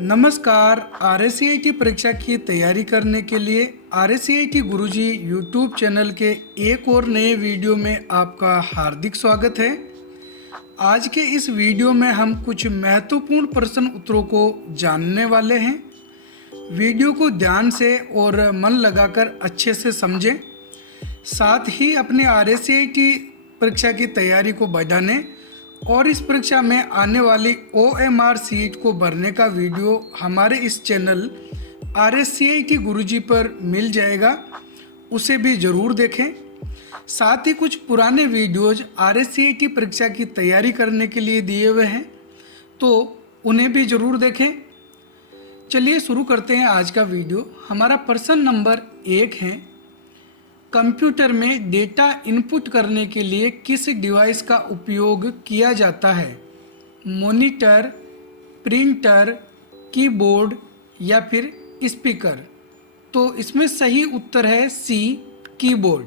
नमस्कार। RSCIT परीक्षा की तैयारी करने के लिए RSCIT गुरुजी यूट्यूब चैनल के एक और नए वीडियो में आपका हार्दिक स्वागत है। आज के इस वीडियो में हम कुछ महत्वपूर्ण प्रश्न उत्तरों को जानने वाले हैं। वीडियो को ध्यान से और मन लगाकर अच्छे से समझें। साथ ही अपने RSCIT परीक्षा की तैयारी को बढ़ाने और इस परीक्षा में आने वाली OMR सीट को भरने का वीडियो हमारे इस चैनल RSCIT गुरुजी पर मिल जाएगा, उसे भी ज़रूर देखें। साथ ही कुछ पुराने वीडियोज RSCIT परीक्षा की तैयारी करने के लिए दिए हुए हैं, तो उन्हें भी ज़रूर देखें। चलिए शुरू करते हैं आज का वीडियो। हमारा प्रश्न नंबर 1 है, कंप्यूटर में डेटा इनपुट करने के लिए किस डिवाइस का उपयोग किया जाता है? मॉनिटर, प्रिंटर, कीबोर्ड या फिर स्पीकर? तो इसमें सही उत्तर है सी, कीबोर्ड।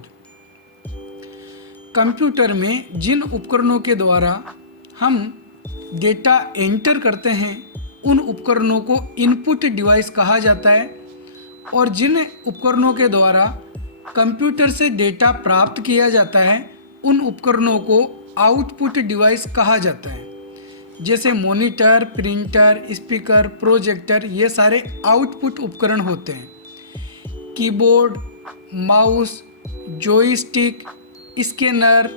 कंप्यूटर में जिन उपकरणों के द्वारा हम डेटा एंटर करते हैं उन उपकरणों को इनपुट डिवाइस कहा जाता है, और जिन उपकरणों के द्वारा कंप्यूटर से डेटा प्राप्त किया जाता है उन उपकरणों को आउटपुट डिवाइस कहा जाता है। जैसे मॉनिटर, प्रिंटर, स्पीकर, प्रोजेक्टर, ये सारे आउटपुट उपकरण होते हैं। कीबोर्ड, माउस, जॉयस्टिक, स्कैनर,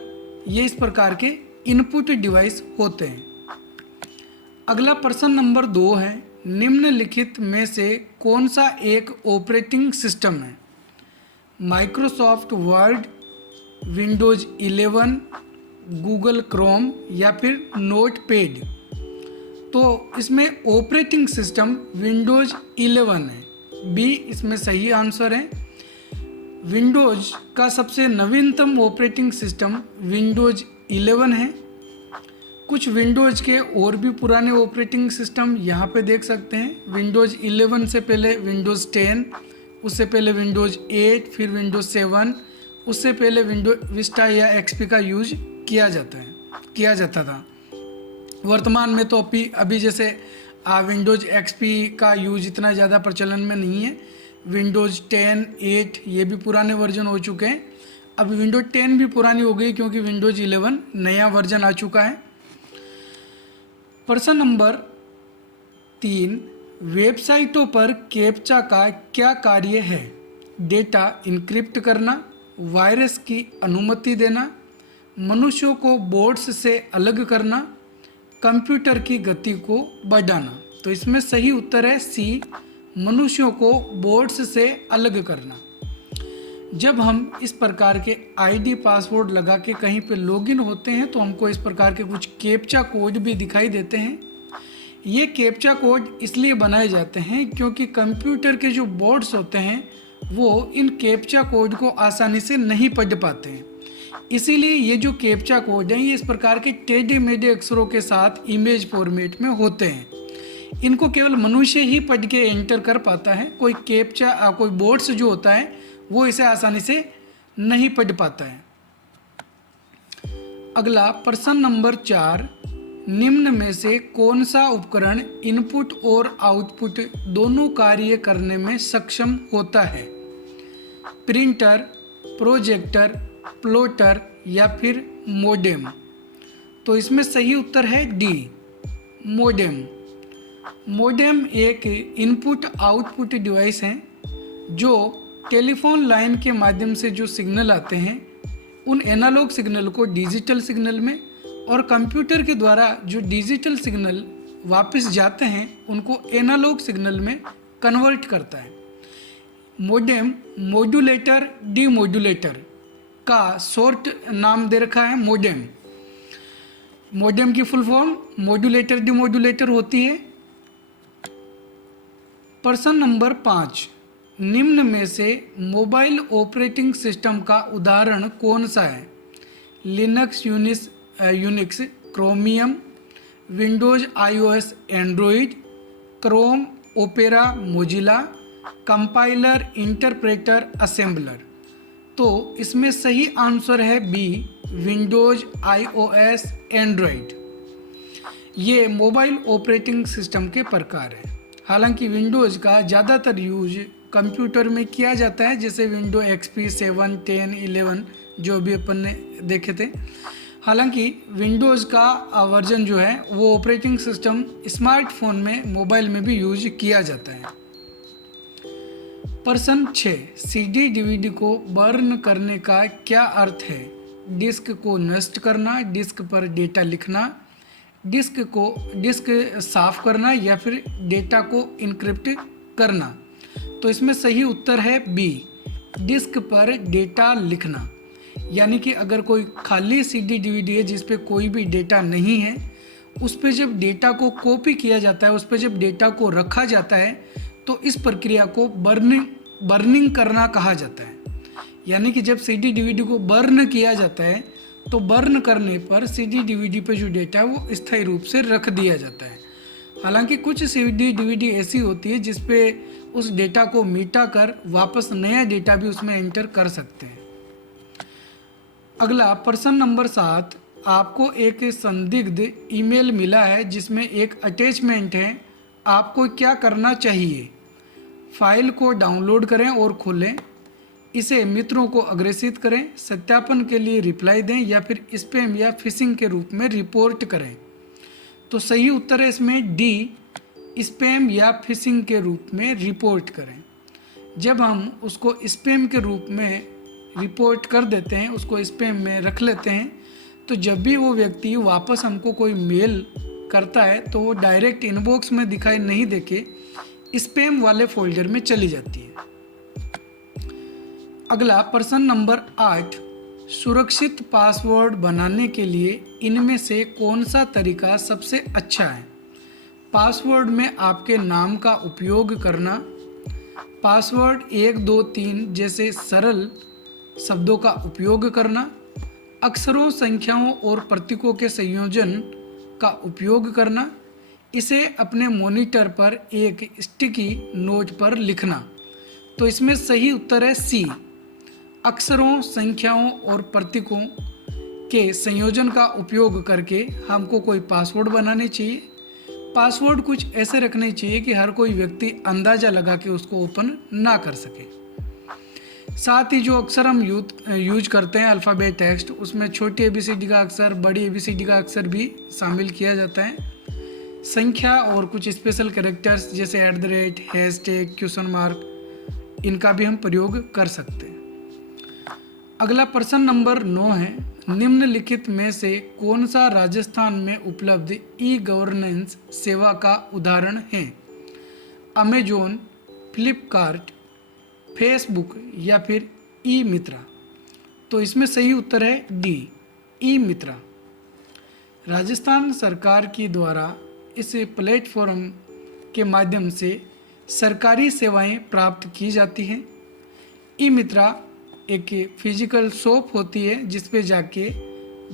ये इस प्रकार के इनपुट डिवाइस होते हैं। अगला प्रश्न नंबर 2 है, निम्नलिखित में से कौन सा एक ऑपरेटिंग सिस्टम है? Microsoft word, Windows 11, Google Chrome या फिर नोटपैड? तो इसमें ऑपरेटिंग सिस्टम विंडोज़ 11 है। बी इसमें सही आंसर है। विंडोज़ का सबसे नवीनतम ऑपरेटिंग सिस्टम विंडोज़ 11 है। कुछ विंडोज़ के और भी पुराने ऑपरेटिंग सिस्टम यहाँ पे देख सकते हैं। विंडोज़ 11 से पहले विंडोज़ 10, उससे पहले विंडोज़ 8, फिर विंडोज़ 7, उससे पहले विंडोज़ विस्टा या XP का यूज किया जाता था। वर्तमान में तो अभी जैसे विंडोज़ XP का यूज इतना ज़्यादा प्रचलन में नहीं है। विंडोज़ 10, 8 ये भी पुराने वर्जन हो चुके हैं। अब विंडोज़ 10 भी पुरानी हो गई क्योंकि विंडोज़ 11 नया वर्जन आ चुका है। प्रश्न नंबर 3, वेबसाइटों पर कैप्चा का क्या कार्य है? डेटा इनक्रिप्ट करना, वायरस की अनुमति देना, मनुष्यों को बोर्ड्स से अलग करना, कंप्यूटर की गति को बढ़ाना? तो इसमें सही उत्तर है सी, मनुष्यों को बोर्ड्स से अलग करना। जब हम इस प्रकार के ID पासवर्ड लगा के कहीं पे लॉगिन होते हैं तो हमको इस प्रकार के कुछ कैप्चा कोड भी दिखाई देते हैं। ये कैप्चा कोड इसलिए बनाए जाते हैं क्योंकि कंप्यूटर के जो बोर्ड्स होते हैं वो इन कैप्चा कोड को आसानी से नहीं पढ़ पाते हैं। इसीलिए ये जो कैप्चा कोड हैं ये इस प्रकार के टेढ़े मेढ़े अक्षरों के साथ इमेज फॉर्मेट में होते हैं। इनको केवल मनुष्य ही पढ़ के एंटर कर पाता है। कोई बोर्ड्स जो होता है वो इसे आसानी से नहीं पढ़ पाता है। अगला प्रश्न नंबर 4, निम्न में से कौन सा उपकरण इनपुट और आउटपुट दोनों कार्य करने में सक्षम होता है? प्रिंटर, प्रोजेक्टर, प्लॉटर या फिर मोडेम? तो इसमें सही उत्तर है डी, मोडेम। मोडेम एक इनपुट आउटपुट डिवाइस है जो टेलीफोन लाइन के माध्यम से जो सिग्नल आते हैं उन एनालॉग सिग्नल को डिजिटल सिग्नल में, और कंप्यूटर के द्वारा जो डिजिटल सिग्नल वापस जाते हैं उनको एनालॉग सिग्नल में कन्वर्ट करता है। मोडेम मॉड्यूलेटर, डीमॉड्यूलेटर का शॉर्ट नाम दे रखा है मोडेम। मोडेम की फुल फॉर्म मॉड्यूलेटर, डीमॉड्यूलेटर होती है। प्रश्न नंबर 5, निम्न में से मोबाइल ऑपरेटिंग सिस्टम का उदाहरण कौन सा है? Linux, Unix, chromium, Windows, iOS, Android, Chrome, opera, Mozilla, compiler, interpreter, assembler? तो इसमें सही आंसर है बी, विंडोज़, iOS, एंड्रॉयड। ये मोबाइल ऑपरेटिंग सिस्टम के प्रकार हैं। हालांकि विंडोज़ का ज़्यादातर यूज कंप्यूटर में किया जाता है, जैसे विंडो XP 7, 10, 11 जो भी अपन ने देखे थे। हालांकि विंडोज़ का वर्जन जो है वो ऑपरेटिंग सिस्टम स्मार्टफोन में, मोबाइल में भी यूज किया जाता है। प्रश्न 6, CD DVD को बर्न करने का क्या अर्थ है? डिस्क को नष्ट करना, डिस्क पर डेटा लिखना, डिस्क साफ करना, या फिर डेटा को इनक्रिप्ट करना। तो इसमें सही उत्तर है बी, डिस्क पर डेटा लिखना। यानी कि अगर कोई खाली CD DVD है जिस पे कोई भी डेटा नहीं है, उस पे जब डेटा को कॉपी किया जाता है, उस पे जब डेटा को रखा जाता है, तो इस प्रक्रिया को बर्निंग करना कहा जाता है। यानी कि जब CD DVD को बर्न किया जाता है, तो बर्न करने पर CD DVD पे जो डेटा है वो स्थायी रूप से रख दिया जाता है। हालांकि कुछ CD DVD ऐसी होती है जिस पे उस डेटा को मिटा कर वापस नया डेटा भी उसमें एंटर कर सकते हैं। अगला प्रश्न नंबर 7, आपको एक संदिग्ध ईमेल मिला है जिसमें एक अटैचमेंट है, आपको क्या करना चाहिए? फाइल को डाउनलोड करें और खोलें, इसे मित्रों को अग्रेसित करें, सत्यापन के लिए रिप्लाई दें, या फिर स्पैम या फिशिंग के रूप में रिपोर्ट करें। तो सही उत्तर है इसमें डी, स्पैम या फिशिंग के रूप में रिपोर्ट करें। जब हम उसको स्पैम के रूप में रिपोर्ट कर देते हैं, उसको स्पैम में रख लेते हैं, तो जब भी वो व्यक्ति वापस हमको कोई मेल करता है तो वो डायरेक्ट इनबॉक्स में दिखाई नहीं देके स्पैम वाले फोल्डर में चली जाती है। अगला प्रश्न नंबर 8, सुरक्षित पासवर्ड बनाने के लिए इनमें से कौन सा तरीका सबसे अच्छा है? पासवर्ड में आपके नाम का उपयोग करना, पासवर्ड 1 2 3 जैसे सरल शब्दों का उपयोग करना, अक्षरों, संख्याओं और प्रतीकों के संयोजन का उपयोग करना, इसे अपने मॉनिटर पर एक स्टिकी नोट पर लिखना। तो इसमें सही उत्तर है सी, अक्षरों, संख्याओं और प्रतीकों के संयोजन का उपयोग करके हमको कोई पासवर्ड बनाने चाहिए। पासवर्ड कुछ ऐसे रखने चाहिए कि हर कोई व्यक्ति अंदाज़ा लगा के उसको ओपन ना कर सके। साथ ही जो अक्षर हम यूज करते हैं अल्फ़ाबेट टेक्स्ट, उसमें छोटी ABCD का अक्षर, बड़ी ABCD का अक्षर भी शामिल किया जाता है। संख्या और कुछ स्पेशल कैरेक्टर्स जैसे @ हैशटैग, क्वेश्चन मार्क, इनका भी हम प्रयोग कर सकते हैं। अगला प्रश्न नंबर 9 है, निम्नलिखित में से कौन सा राजस्थान में उपलब्ध ई-गवर्नेंस सेवा का उदाहरण है? अमेजोन, फ्लिपकार्ट, फेसबुक, या फिर ई मित्रा। तो इसमें सही उत्तर है डी, ई मित्रा। राजस्थान सरकार की द्वारा इस प्लेटफॉर्म के माध्यम से सरकारी सेवाएं प्राप्त की जाती हैं। ई मित्रा एक फिजिकल शॉप होती है जिस पे जाके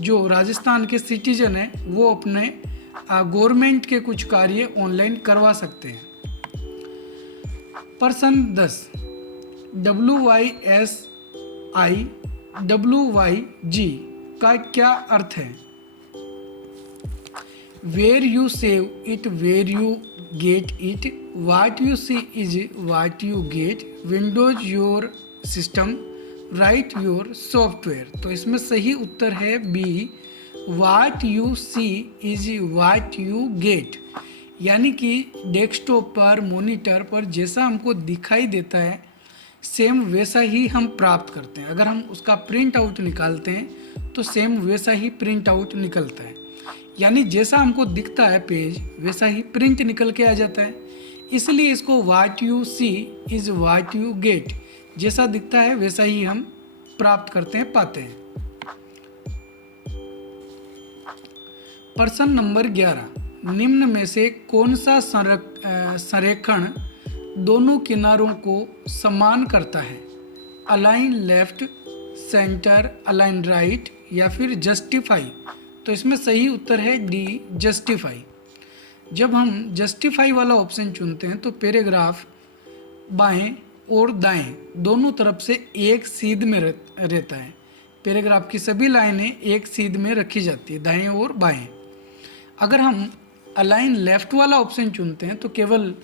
जो राजस्थान के सिटीजन हैं वो अपने गवर्नमेंट के कुछ कार्य ऑनलाइन करवा सकते हैं। प्रश्न 10, WYSIWYG का क्या अर्थ है? Where you save it, where you get it, what you see is what you get, Windows your system, right your software. तो इसमें सही उत्तर है B, what you see is what you get. यानी कि डेस्कटॉप पर, मॉनिटर पर जैसा हमको दिखाई देता है सेम वैसा ही हम प्राप्त करते हैं। अगर हम उसका प्रिंट आउट निकालते हैं तो सेम वैसा ही प्रिंट आउट निकलता है। यानी जैसा हमको दिखता है पेज वैसा ही प्रिंट निकल के आ जाता है। इसलिए इसको what you see is what you get, जैसा दिखता है वैसा ही हम प्राप्त करते हैं, पाते हैं। प्रश्न नंबर 11, निम्न में से कौन सा संरेखण दोनों किनारों को समान करता है? Align left, centre, align right, या फिर जस्टिफाई। तो इसमें सही उत्तर है डी, जस्टिफाई। जब हम जस्टिफाई वाला ऑप्शन चुनते हैं तो पैराग्राफ बाएं और दाएं दोनों तरफ से एक सीध में रहता है। पैराग्राफ की सभी लाइनें एक सीध में रखी जाती है, दाएं और बाएं। अगर हम अलाइन लेफ्ट वाला ऑप्शन चुनते हैं तो केवल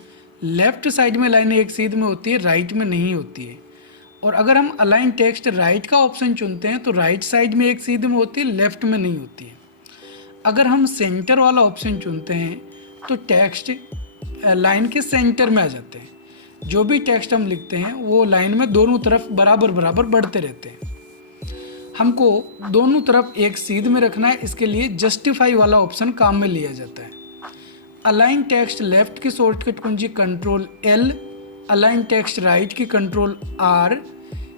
लेफ्ट साइड में लाइन एक सीध में होती है, राइट में नहीं होती है। और अगर हम अलाइन टेक्स्ट राइट का ऑप्शन चुनते हैं तो राइट साइड में एक सीध में होती है, लेफ्ट में नहीं होती है। अगर हम सेंटर वाला ऑप्शन चुनते हैं तो टेक्स्ट लाइन के सेंटर में आ जाते हैं। जो भी टेक्स्ट हम लिखते हैं वो लाइन में दोनों तरफ बराबर बराबर बढ़ते रहते हैं। हमको दोनों तरफ एक सीध में रखना है, इसके लिए जस्टिफाई वाला ऑप्शन काम में लिया जाता है। अलाइन टेक्स्ट लेफ्ट की शॉर्टकट कुंजी control L, align text right की कंट्रोल R,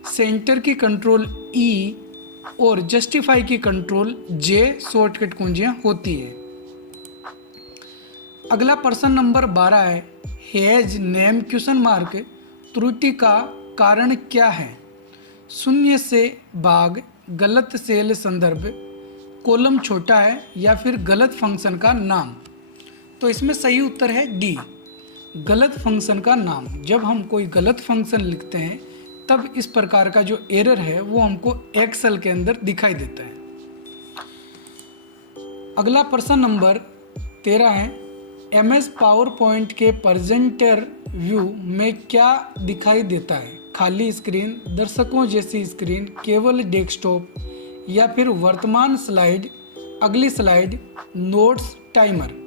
सेंटर की कंट्रोल E और जस्टिफाई की कंट्रोल J शॉर्टकट कुंजियाँ होती है। अगला प्रश्न नंबर 12 है, हैज नेम क्वेश्चन मार्क त्रुटि का कारण क्या है? शून्य से भाग, गलत सेल संदर्भ, कॉलम छोटा है या फिर गलत फंक्शन का नाम। तो इसमें सही उत्तर है डी, गलत फंक्शन का नाम। जब हम कोई गलत फंक्शन लिखते हैं तब इस प्रकार का जो एरर है वो हमको एक्सेल के अंदर दिखाई देता है। अगला प्रश्न नंबर 13 है, MS पावर पॉइंट के प्रेजेंटर व्यू में क्या दिखाई देता है? खाली स्क्रीन, दर्शकों जैसी स्क्रीन, केवल डेस्कटॉप या फिर वर्तमान स्लाइड, अगली स्लाइड, नोट्स, टाइमर।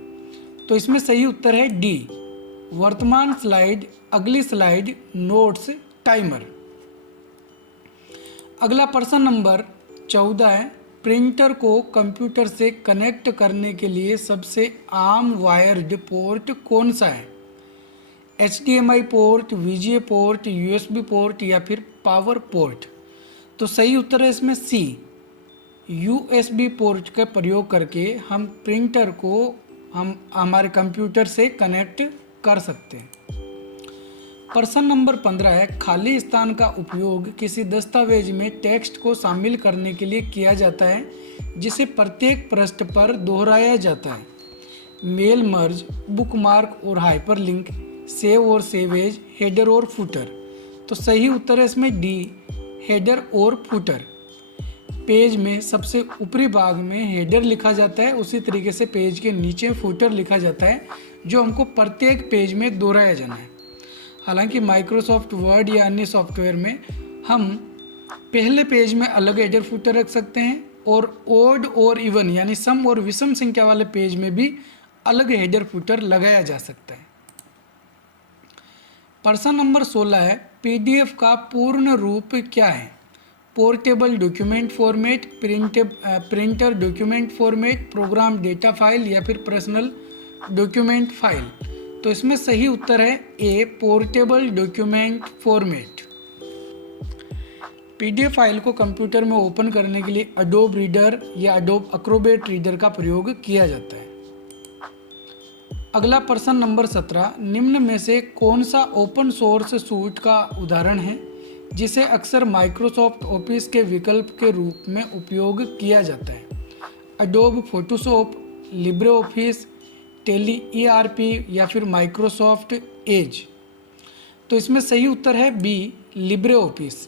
तो इसमें सही उत्तर है डी, वर्तमान स्लाइड, अगली स्लाइड, नोट्स, टाइमर। अगला प्रश्न नंबर 14 है, प्रिंटर को कंप्यूटर से कनेक्ट करने के लिए सबसे आम वायर्ड पोर्ट कौन सा है? HDMI port, VGA port, USB port या फिर पावर पोर्ट। तो सही उत्तर है इसमें सी, USB पोर्ट का प्रयोग करके हम प्रिंटर को हम हमारे कंप्यूटर से कनेक्ट कर सकते हैं। प्रश्न नंबर 15 है, खाली स्थान का उपयोग किसी दस्तावेज में टेक्स्ट को शामिल करने के लिए किया जाता है जिसे प्रत्येक पृष्ठ पर दोहराया जाता है। मेल मर्ज, बुकमार्क और हाइपरलिंक, सेव और सेवेज, हेडर और फुटर। तो सही उत्तर है इसमें डी, हेडर और फुटर। पेज में सबसे ऊपरी भाग में हेडर लिखा जाता है, उसी तरीके से पेज के नीचे फुटर लिखा जाता है जो हमको प्रत्येक पेज में दोहराया जाना है। हालांकि माइक्रोसॉफ्ट वर्ड या अन्य सॉफ्टवेयर में हम पहले पेज में अलग हेडर फुटर रख सकते हैं और ओड और इवन यानी सम और विषम संख्या वाले पेज में भी अलग हेडर फुटर लगाया जा सकता है। प्रश्न नंबर 16 है, PDF का पूर्ण रूप क्या है? Portable document format, printer document format, program data file या फिर पर्सनल डॉक्यूमेंट फाइल। तो इसमें सही उत्तर है A, portable document format. PDF file को कंप्यूटर में ओपन करने के लिए अडोब रीडर या अडोब एक्रोबैट रीडर का प्रयोग किया जाता है। अगला प्रश्न नंबर 17, निम्न में से कौन सा ओपन सोर्स सूट का उदाहरण है जिसे अक्सर माइक्रोसॉफ्ट ऑफिस के विकल्प के रूप में उपयोग किया जाता है? Adobe Photoshop, Libre Office, Tally ERP या फिर माइक्रोसॉफ्ट एज। तो इसमें सही उत्तर है B, Libre Office.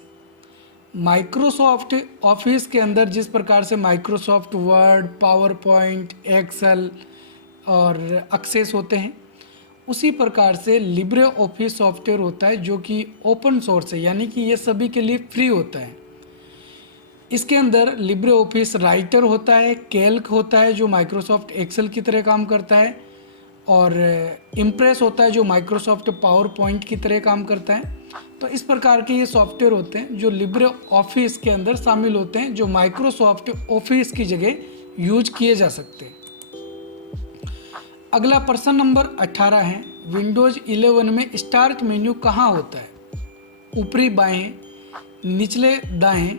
Microsoft Office के अंदर जिस प्रकार से Microsoft Word, PowerPoint, Excel और एक्सेस होते हैं, उसी प्रकार से लिब्रे ऑफिस सॉफ्टवेयर होता है जो कि ओपन सोर्स है, यानी कि ये सभी के लिए फ्री होता है। इसके अंदर लिब्रे ऑफिस राइटर होता है, कैल्क होता है जो माइक्रोसॉफ्ट एक्सेल की तरह काम करता है, और इम्प्रेस होता है जो माइक्रोसॉफ्ट पावर पॉइंट की तरह काम करता है। तो इस प्रकार के ये सॉफ्टवेयर होते हैं जो लिब्रे ऑफिस के अंदर शामिल होते हैं, जो माइक्रोसॉफ्ट ऑफिस की जगह यूज किए जा सकते हैं। अगला प्रश्न नंबर 18 है, विंडोज 11 में स्टार्ट मेन्यू कहाँ होता है? ऊपरी बाएं, निचले दाएं,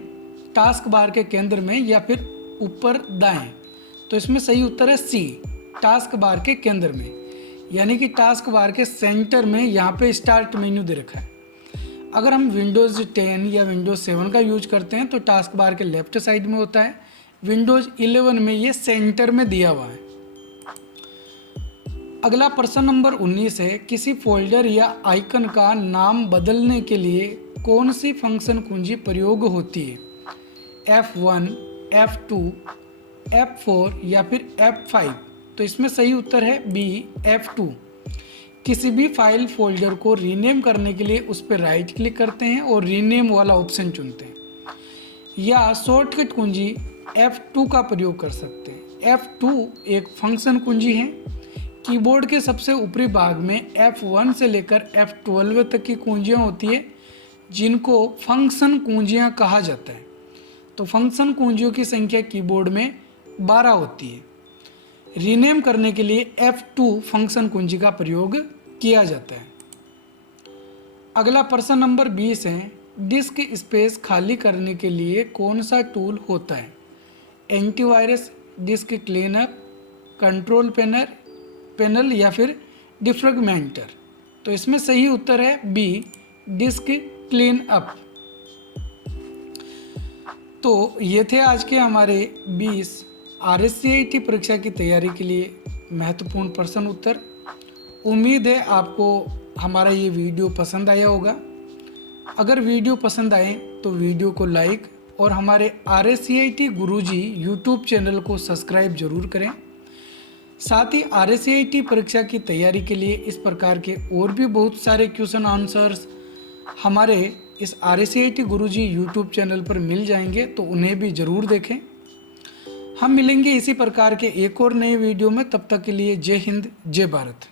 टास्क बार के केंद्र में या फिर ऊपर दाएं। तो इसमें सही उत्तर है सी, टास्क बार के केंद्र में, यानी कि टास्क बार के सेंटर में यहाँ पे स्टार्ट मेन्यू दे रखा है। अगर हम विंडोज़ 10 या विंडोज़ 7 का यूज करते हैं तो टास्क बार के लेफ्ट साइड में होता है। विंडोज़ 11 में ये सेंटर में दिया हुआ है। अगला प्रश्न नंबर 19 है, किसी फोल्डर या आइकन का नाम बदलने के लिए कौन सी फंक्शन कुंजी प्रयोग होती है? F1, F2, F4 या फिर F5। तो इसमें सही उत्तर है बी, F2। किसी भी फाइल फोल्डर को रीनेम करने के लिए उस पर राइट क्लिक करते हैं और रीनेम वाला ऑप्शन चुनते हैं, या शॉर्टकट कुंजी F2 का प्रयोग कर सकते हैं। F2 एक फंक्शन कुंजी है। कीबोर्ड के सबसे ऊपरी भाग में F1 से लेकर F12 तक की कुंजियाँ होती है, जिनको फंक्शन कुंजियाँ कहा जाता है। तो फंक्शन कुंजियों की संख्या कीबोर्ड में 12 होती है। रीनेम करने के लिए F2 फंक्शन कुंजी का प्रयोग किया जाता है। अगला प्रश्न नंबर 20 है, डिस्क स्पेस खाली करने के लिए कौन सा टूल होता है? Antivirus, disc cleanup, control panel या फिर डिफ्रेगमेंटर। तो इसमें सही उत्तर है बी, डिस्क क्लीन अप। तो ये थे आज के हमारे 20 RSCIT परीक्षा की तैयारी के लिए महत्वपूर्ण प्रश्न उत्तर। उम्मीद है आपको हमारा ये वीडियो पसंद आया होगा। अगर वीडियो पसंद आए तो वीडियो को लाइक और हमारे RSCIT गुरुजी यूट्यूब चैनल को सब्सक्राइब जरूर करें। साथ ही RSCIT परीक्षा की तैयारी के लिए इस प्रकार के और भी बहुत सारे क्वेश्चन आंसर्स हमारे इस RSCIT गुरुजी यूट्यूब चैनल पर मिल जाएंगे, तो उन्हें भी ज़रूर देखें। हम मिलेंगे इसी प्रकार के एक और नए वीडियो में। तब तक के लिए जय हिंद, जय भारत।